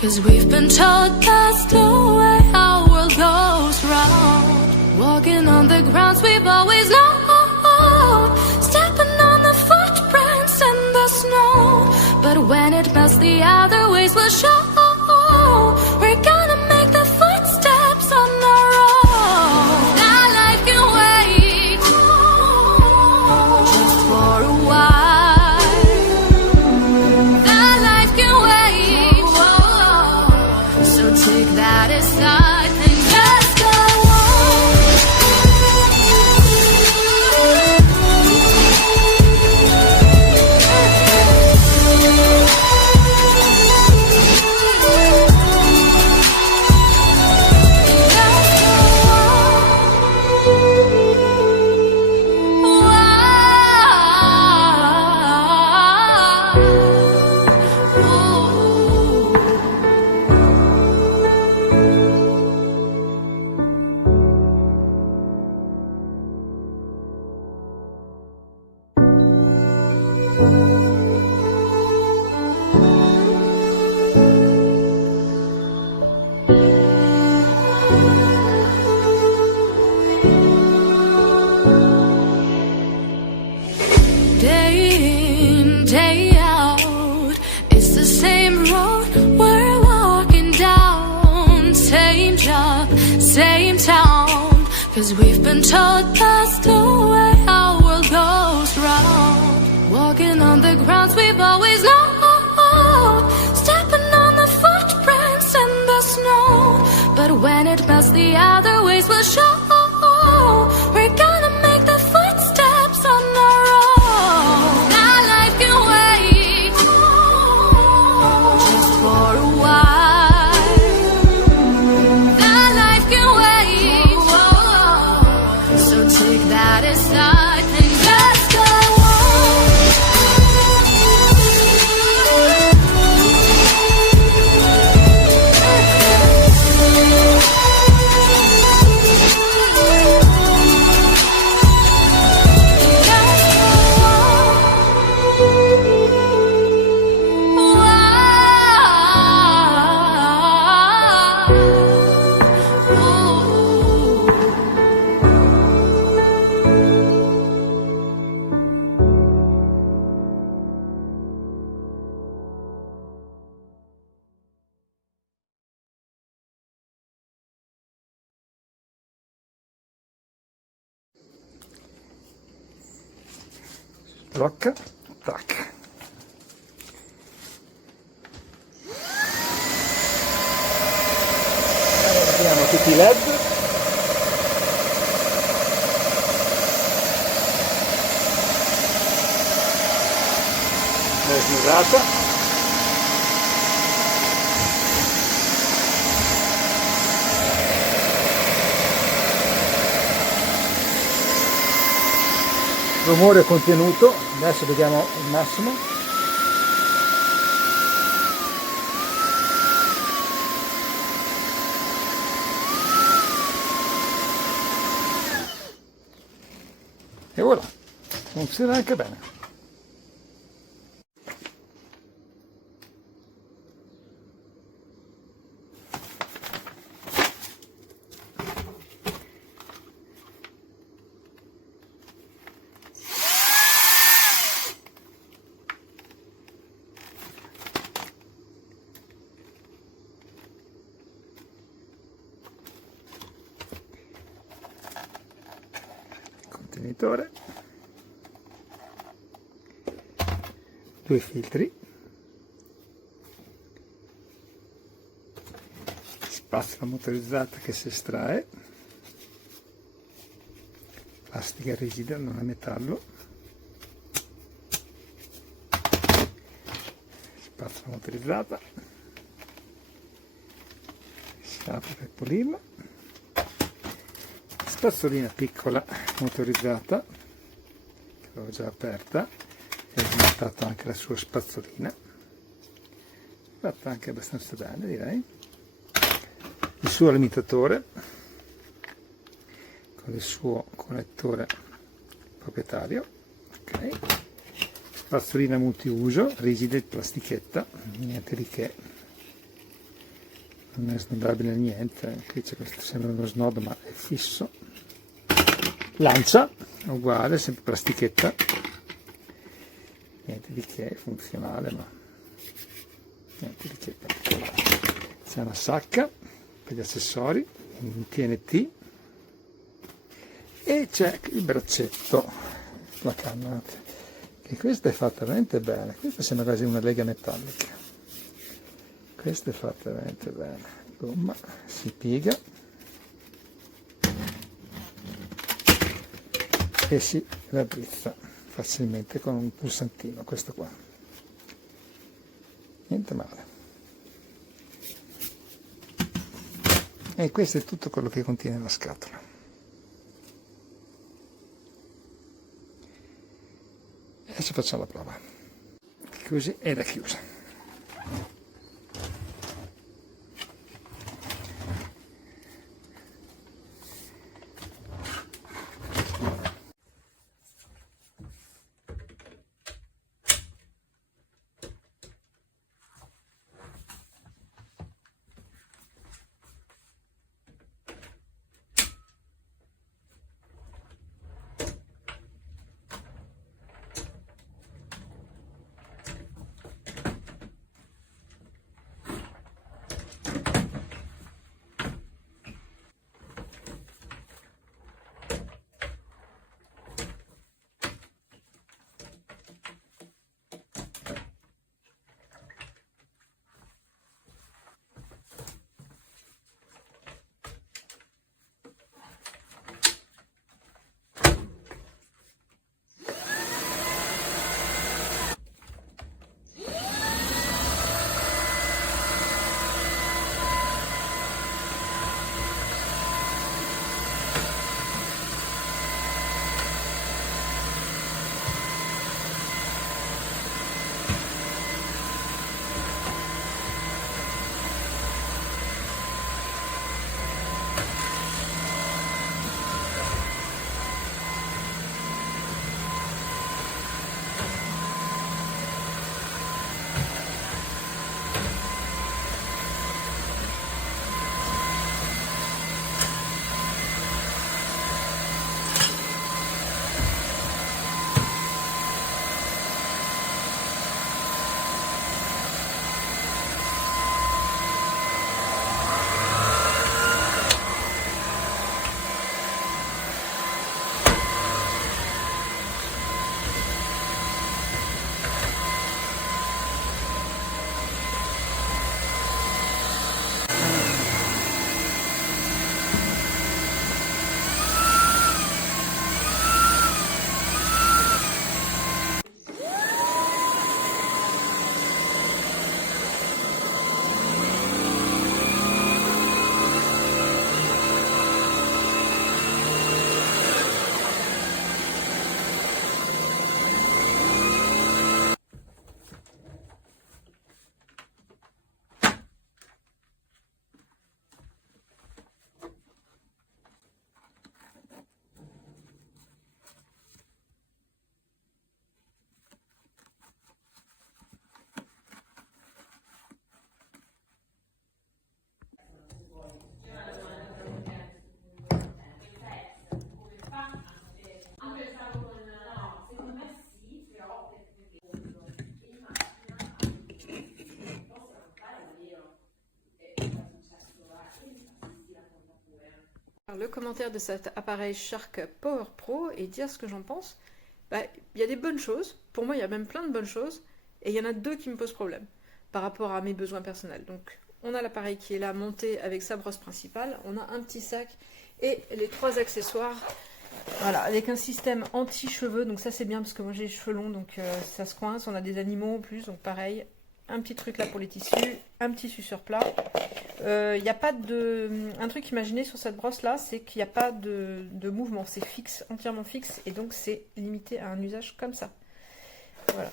'Cause we've been told that's the way our world goes round. Walking on the grounds we've always known, stepping on the footprints in the snow. But when it melts, the other ways will show. We're gonna make the footsteps on our own. Now life can wait just for a while. Now life can wait, so take that aside and just go Cause we've been told that's the way our world goes round. Walking on the grounds we've always known, stepping on the footprints in the snow. But when it melts, the other ways will show. We're gonna make the footsteps on our own. Now life can wait just for a while. Now life can wait, so take that aside and just go blocca, tac. Abbiamo tutti i LED. La snusata. Rumore contenuto, adesso vediamo il massimo. E voilà, funziona anche bene. Contenitore, due filtri, spazzola motorizzata che si estrae, plastica rigida, non è metallo, spazzola motorizzata, si apre per pulirla. Spazzolina piccola motorizzata che l'avevo già aperta e ho smontato anche la sua spazzolina, fatta anche abbastanza bene, direi. Il suo limitatore con il suo connettore proprietario, ok. Spazzolina multiuso, rigida di plastichetta, niente di che. non è snodabile niente, qui c'è questo, sembra uno snodo ma è fisso. Lancia, uguale, sempre plastichetta, niente di che, funzionale, ma niente di che particolare. C'è una sacca per gli accessori in TNT e c'è il braccetto, la canna, che questa è fatta veramente bene, questa sembra quasi una lega metallica, questa è fatta veramente bene, gomma, si piega e si raddrizza facilmente con un pulsantino, questo qua, niente male. E questo è tutto quello che contiene la scatola. Adesso facciamo la prova. Così ed è chiusa. Le commentaire de cet appareil Shark Power Pro et dire ce que j'en pense. Bah, y a des bonnes choses, pour moi il y a même plein de bonnes choses, et il y en a deux qui me posent problème par rapport à mes besoins personnels. Donc on a l'appareil qui est là monté avec sa brosse principale, on a un petit sac et les trois accessoires, voilà, avec un système anti-cheveux, donc ça c'est bien parce que moi j'ai les cheveux longs, donc ça se coince, on a des animaux en plus, donc pareil, un petit truc là pour les tissus, un petit suceur plat. Il n'y a pas de... Un truc imaginé sur cette brosse là, c'est qu'il n'y a pas de mouvement, c'est fixe, entièrement fixe, et donc c'est limité à un usage comme ça. Voilà.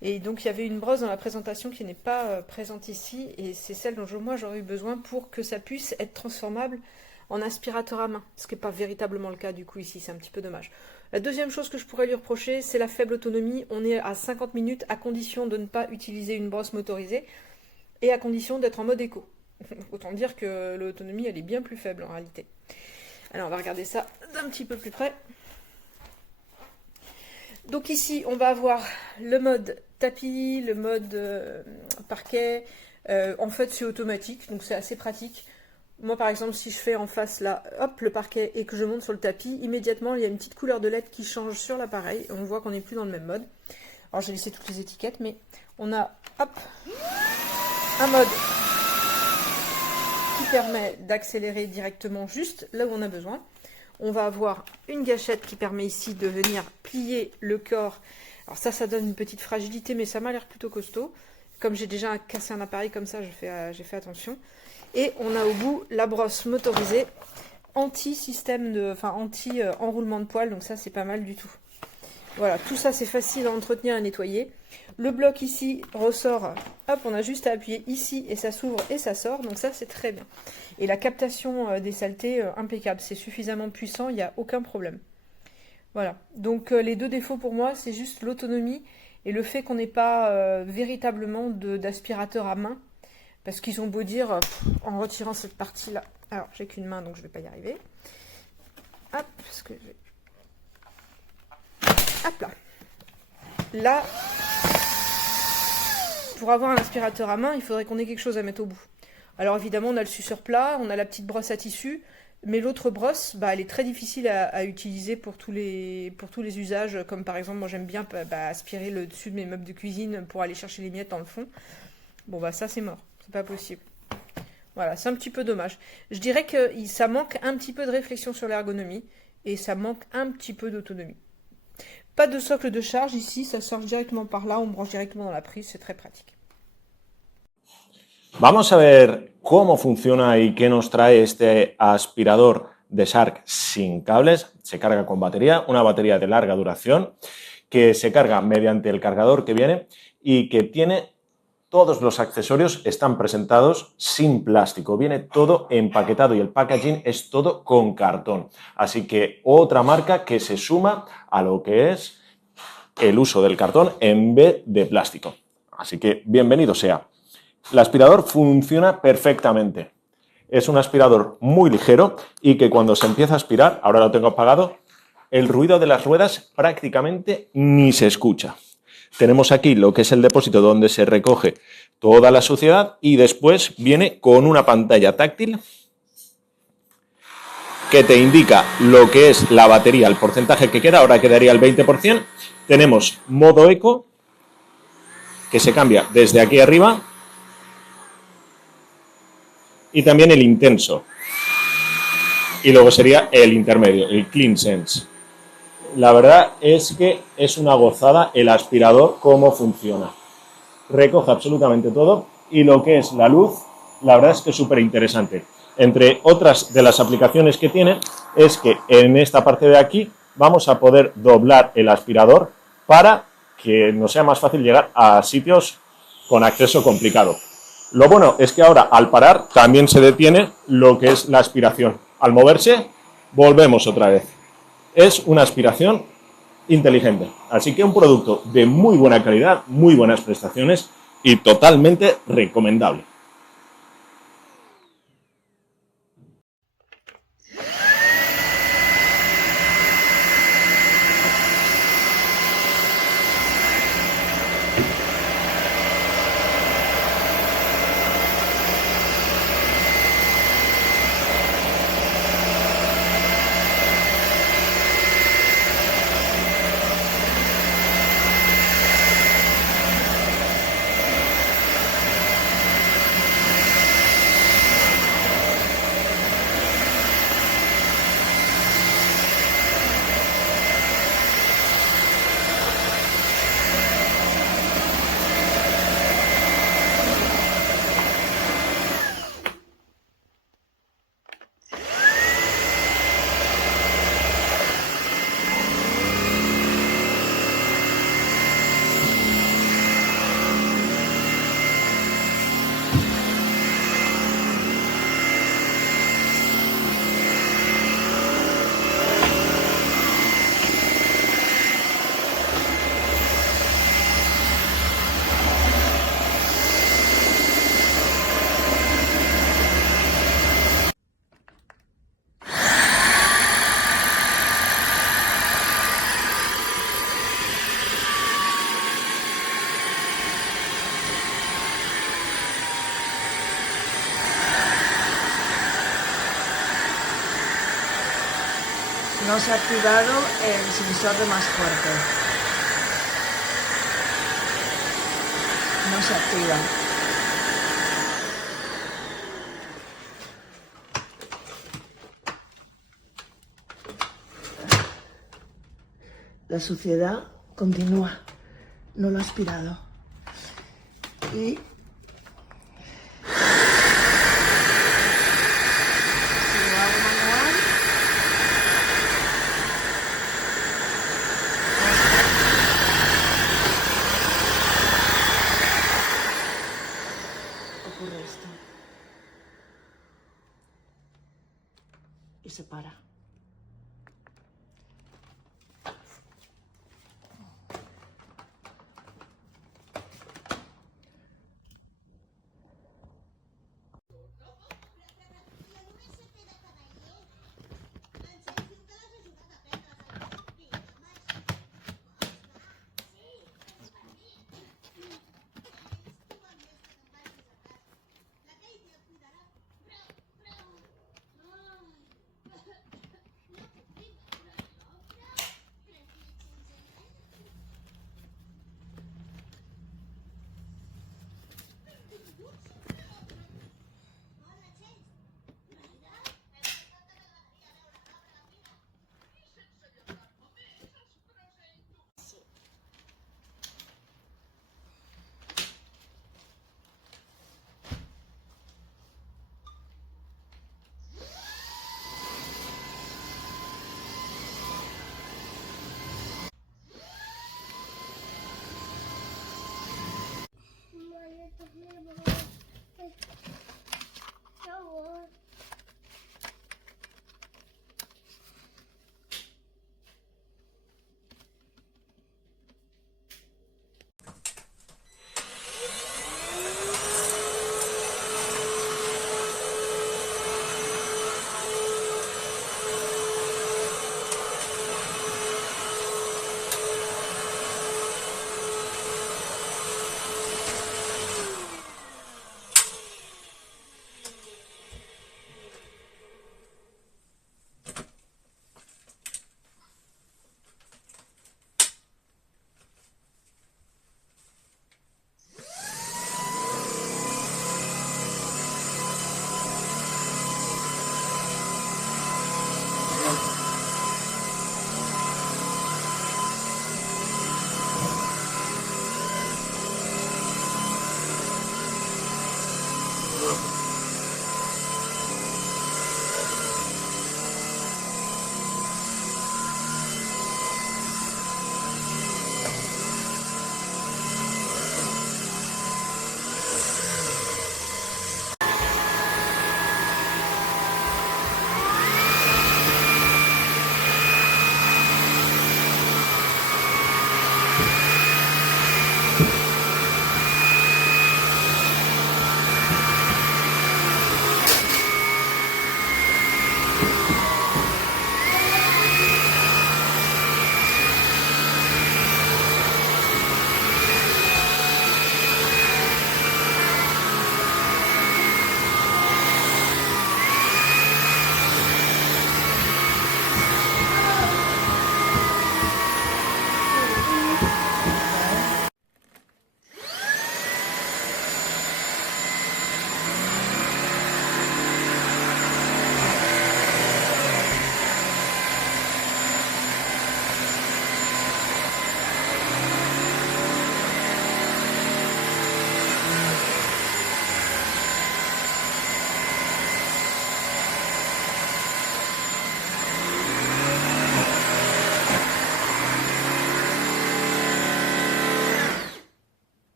Et donc il y avait une brosse dans la présentation qui n'est pas présente ici, et c'est celle dont moi j'aurais eu besoin pour que ça puisse être transformable en aspirateur à main, ce qui n'est pas véritablement le cas du coup ici, c'est un petit peu dommage. La deuxième chose que je pourrais lui reprocher, c'est la faible autonomie. On est à 50 minutes à condition de ne pas utiliser une brosse motorisée et à condition d'être en mode éco. Autant dire que l'autonomie, elle est bien plus faible en réalité. Alors on va regarder ça d'un petit peu plus près. Donc ici, on va avoir le mode tapis, le mode parquet. En fait, c'est automatique, donc c'est assez pratique. Moi, par exemple, si je fais en face là, hop, le parquet et que je monte sur le tapis, immédiatement, il y a une petite couleur de LED qui change sur l'appareil. On voit qu'on n'est plus dans le même mode. Alors, j'ai laissé toutes les étiquettes, mais on a, hop, un mode qui permet d'accélérer directement juste là où on a besoin. On va avoir une gâchette qui permet ici de venir plier le corps. Alors ça donne une petite fragilité, mais ça m'a l'air plutôt costaud. Comme j'ai déjà cassé un appareil comme ça, j'ai fait attention. Et on a au bout la brosse motorisée anti-enroulement de poils, donc ça c'est pas mal du tout. Voilà, tout ça c'est facile à entretenir et à nettoyer. Le bloc ici ressort, hop, on a juste à appuyer ici et ça s'ouvre et ça sort, donc ça c'est très bien. Et la captation des saletés, impeccable, c'est suffisamment puissant, il n'y a aucun problème. Voilà, donc les deux défauts pour moi, c'est juste l'autonomie et le fait qu'on n'ait pas véritablement d'aspirateur à main. Parce qu'ils ont beau dire, en retirant cette partie-là... Alors, j'ai qu'une main, donc je ne vais pas y arriver. Hop, parce que hop là. Là, pour avoir un aspirateur à main, il faudrait qu'on ait quelque chose à mettre au bout. Alors évidemment, on a le suceur plat, on a la petite brosse à tissu, mais l'autre brosse, elle est très difficile à utiliser pour tous les usages. Comme par exemple, moi j'aime bien aspirer le dessus de mes meubles de cuisine pour aller chercher les miettes dans le fond. Bon, ça c'est mort. C'est pas possible. Voilà, c'est un petit peu dommage. Je dirais que ça manque un petit peu de réflexion sur l'ergonomie et ça manque un petit peu d'autonomie. Pas de socle de charge ici, ça sort directement par là, on branche directement dans la prise, c'est très pratique. Vamos a ver cómo funciona y qué nos trae este aspirador DESCARGO sin cables. Se carga con batería, una batería de larga duración que se carga mediante el cargador que viene y que tiene... Todos los accesorios están presentados sin plástico, viene todo empaquetado y el packaging es todo con cartón. Así que otra marca que se suma a lo que es el uso del cartón en vez de plástico. Así que bienvenido sea. El aspirador funciona perfectamente. Es un aspirador muy ligero y que cuando se empieza a aspirar, ahora lo tengo apagado, el ruido de las ruedas prácticamente ni se escucha. Tenemos aquí lo que es el depósito donde se recoge toda la suciedad y después viene con una pantalla táctil que te indica lo que es la batería, el porcentaje que queda, ahora quedaría el 20%. Tenemos modo eco, que se cambia desde aquí arriba, y también el intenso. Y luego sería el intermedio, el Clean Sense. La verdad es que es una gozada el aspirador, cómo funciona. Recoge absolutamente todo y lo que es la luz, la verdad es que es súper interesante. Entre otras de las aplicaciones que tiene es que en esta parte de aquí vamos a poder doblar el aspirador para que nos sea más fácil llegar a sitios con acceso complicado. Lo bueno es que ahora al parar también se detiene lo que es la aspiración. Al moverse volvemos otra vez. Es una aspiración inteligente. Así que un producto de muy buena calidad, muy buenas prestaciones y totalmente recomendable. No se ha activado el sensor de más fuerte. No se activa. La suciedad continúa. No lo ha aspirado. Y ocurre esto. Y se para.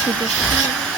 Besitos.